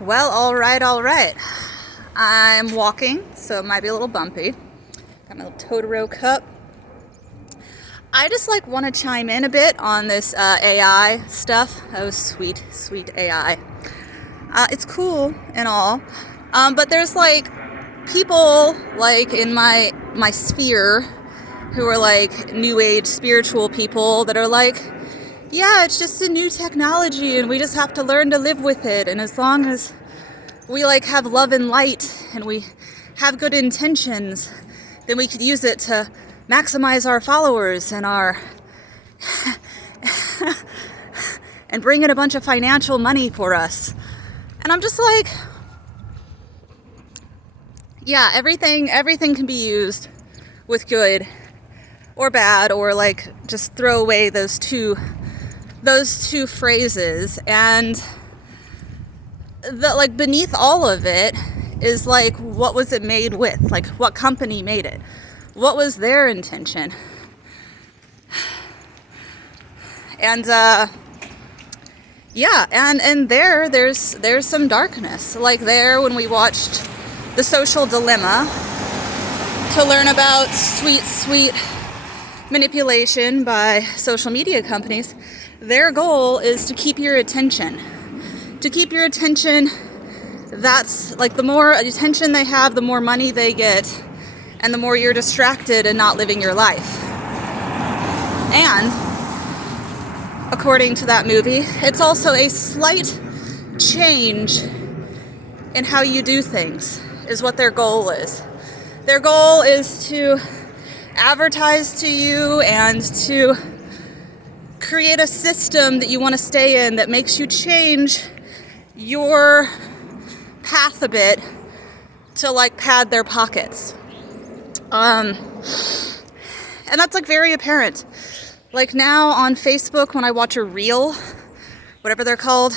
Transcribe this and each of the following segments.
Well, all right, all right. I'm walking, so it might be a little bumpy. Got my little Totoro cup. I just want to chime in a bit on this AI stuff. Oh, sweet, sweet AI. It's cool and all, but there's people in my sphere who are new age spiritual people that are yeah, it's just a new technology and we just have to learn to live with it. And as long as we have love and light and we have good intentions, then we could use it to maximize our followers and and bring in a bunch of financial money for us. And I'm just yeah, everything can be used with good or bad, or just throw away those two phrases. And the beneath all of it is what was it made with? What company made it? What was their intention? And yeah, and there's some darkness. There, when we watched The Social Dilemma to learn about sweet manipulation by social media companies, their goal is to keep your attention. To keep your attention, that's the more attention they have, the more money they get, and the more you're distracted and not living your life. And according to that movie, it's also a slight change in how you do things is what their goal is. Their goal is to advertise to you and to create a system that you want to stay in that makes you change your path a bit to pad their pockets. And that's very apparent. Now on Facebook, when I watch a reel, whatever they're called,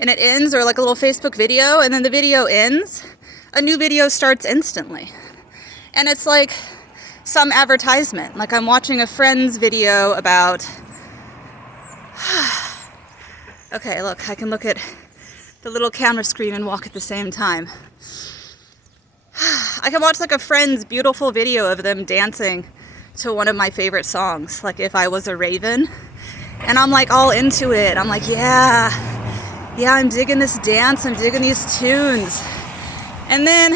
and it ends, or a little Facebook video, and then the video ends, a new video starts instantly. And it's some advertisement. I'm watching a friend's video about okay, look, I can look at the little camera screen and walk at the same time. I can watch a friend's beautiful video of them dancing to one of my favorite songs, If I Was a Raven. And I'm all into it. I'm yeah, I'm digging this dance, I'm digging these tunes. And then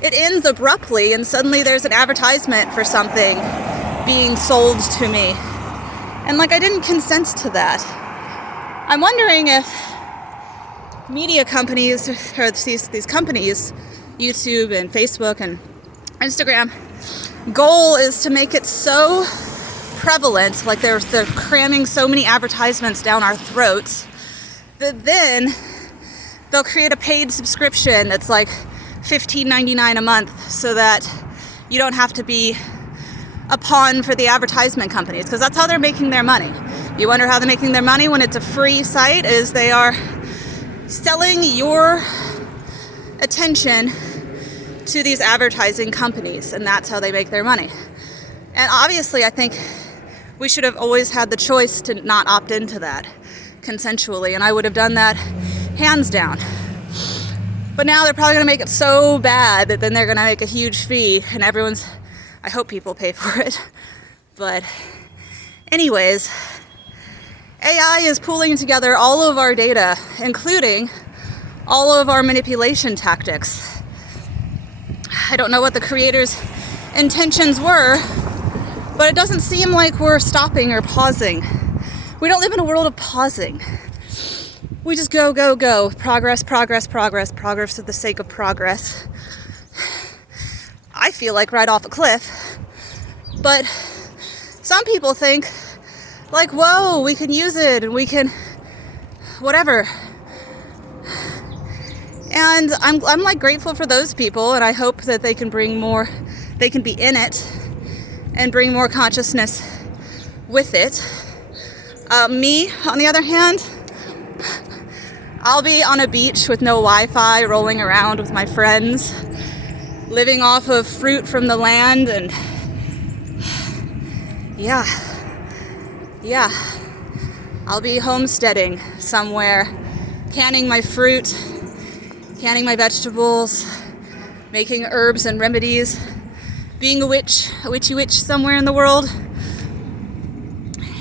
it ends abruptly and suddenly there's an advertisement for something being sold to me. And I didn't consent to that. I'm wondering if media companies, or these companies, YouTube and Facebook and Instagram, goal is to make it so prevalent, they're cramming so many advertisements down our throats, that then they'll create a paid subscription that's $15.99 a month, so that you don't have to be a pawn for the advertisement companies, because that's how they're making their money. You wonder how they're making their money when it's a free site, is they are selling your attention to these advertising companies, and that's how they make their money. And obviously I think we should have always had the choice to not opt into that consensually, and I would have done that hands down. But now they're probably going to make it so bad that then they're going to make a huge fee, and I hope people pay for it. But anyways, AI is pooling together all of our data, including all of our manipulation tactics. I don't know what the creators' intentions were, but it doesn't seem like we're stopping or pausing. We don't live in a world of pausing. We just go, go, go. Progress, progress, progress, progress for the sake of progress. I feel right off a cliff. But some people think, whoa, we can use it and we can whatever. And I'm grateful for those people, and I hope that they can be in it and bring more consciousness with it. Me, on the other hand, I'll be on a beach with no Wi-Fi, rolling around with my friends, living off of fruit from the land, and yeah, I'll be homesteading somewhere canning my fruit, canning my vegetables, making herbs and remedies, being a witchy witch somewhere in the world.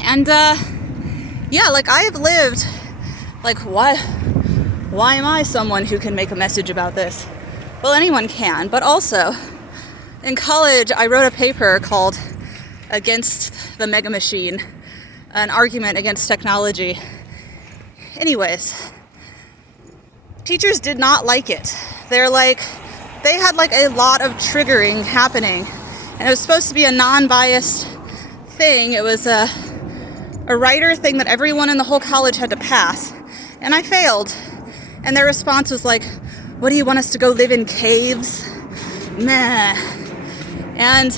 And yeah, like I have lived, like why am I someone who can make a message about this? Well, anyone can, but also in college I wrote a paper called Against the Mega Machine, an argument against technology. Anyways, teachers did not like it. They had like a lot of triggering happening, and it was supposed to be a non-biased thing. It was a writer thing that everyone in the whole college had to pass, and I failed. And their response was like, what do you want us to go live in caves? Meh. And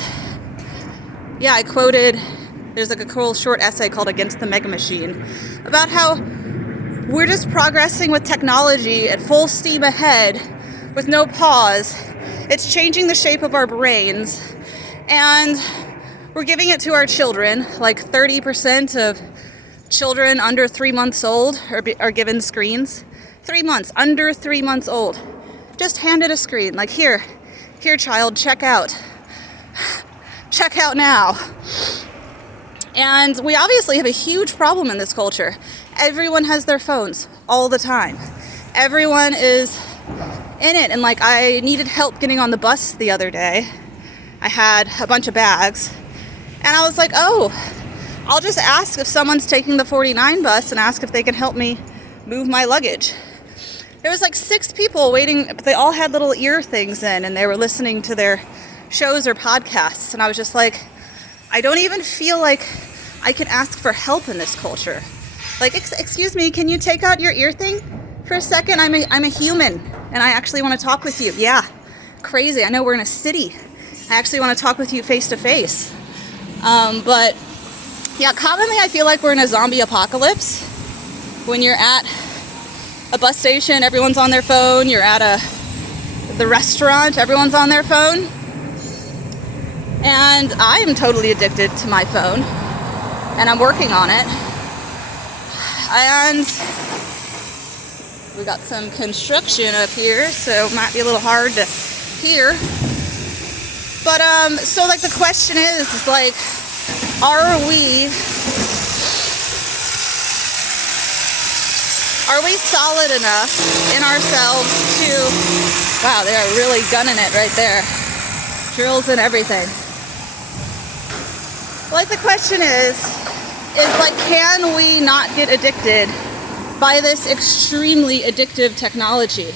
yeah, I quoted, there's like a cool short essay called Against the Mega Machine about how we're just progressing with technology at full steam ahead with no pause. It's changing the shape of our brains, and we're giving it to our children. Like 30% of children under 3 months old are given screens. 3 months, under 3 months old. Just handed a screen, like here child, check out. Check out now. And we obviously have a huge problem in this culture. Everyone has their phones all the time. Everyone is in it. And like I needed help getting on the bus the other day. I had a bunch of bags. And I was like, oh, I'll just ask if someone's taking the 49 bus and ask if they can help me move my luggage. There was like 6 people waiting, but they all had little ear things in and they were listening to their shows or podcasts. And I was just like, I don't even feel like I can ask for help in this culture. Like, excuse me, can you take out your ear thing for a second? I'm a human and I actually want to talk with you. Yeah, crazy. I know we're in a city. I actually want to talk with you face to face. But yeah, commonly I feel like we're in a zombie apocalypse. When you're at a bus station, everyone's on their phone. You're at the restaurant, everyone's on their phone. And I am totally addicted to my phone, and I'm working on it. And we got some construction up here, so it might be a little hard to hear. But so like the question is like, are we solid enough in ourselves to, wow, they are really gunning it right there. Drills and everything. Like the question is like, can we not get addicted by this extremely addictive technology?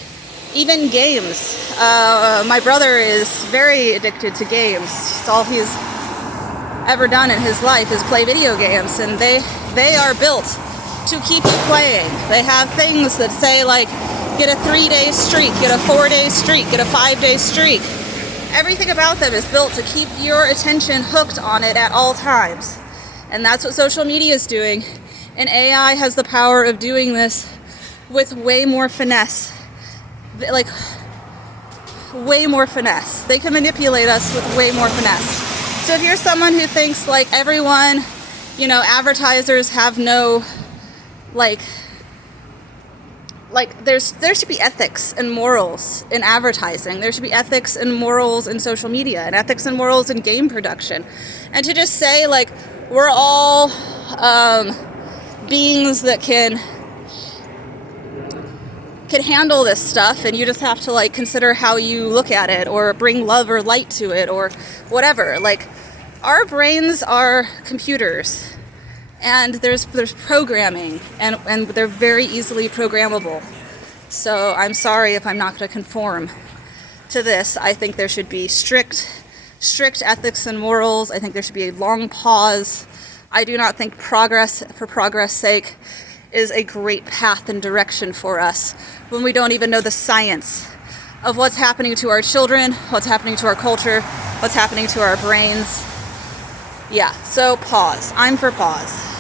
Even games. My brother is very addicted to games. It's all he's ever done in his life is play video games, and they are built to keep you playing. They have things that say like, get a 3-day streak, get a 4-day streak, get a 5-day streak. Everything about them is built to keep your attention hooked on it at all times. And that's what social media is doing. And AI has the power of doing this with way more finesse. Like, way more finesse. They can manipulate us with way more finesse. So if you're someone who thinks like everyone, advertisers have no, like there should be ethics and morals in advertising. There should be ethics and morals in social media, and ethics and morals in game production. And to just say like we're all beings that can handle this stuff, and you just have to like consider how you look at it or bring love or light to it or whatever. Like, our brains are computers. And there's programming, and they're very easily programmable. So I'm sorry if I'm not going to conform to this. I think there should be strict ethics and morals. I think there should be a long pause. I do not think progress for progress' sake is a great path and direction for us when we don't even know the science of what's happening to our children, what's happening to our culture, what's happening to our brains. Yeah, so pause. I'm for pause.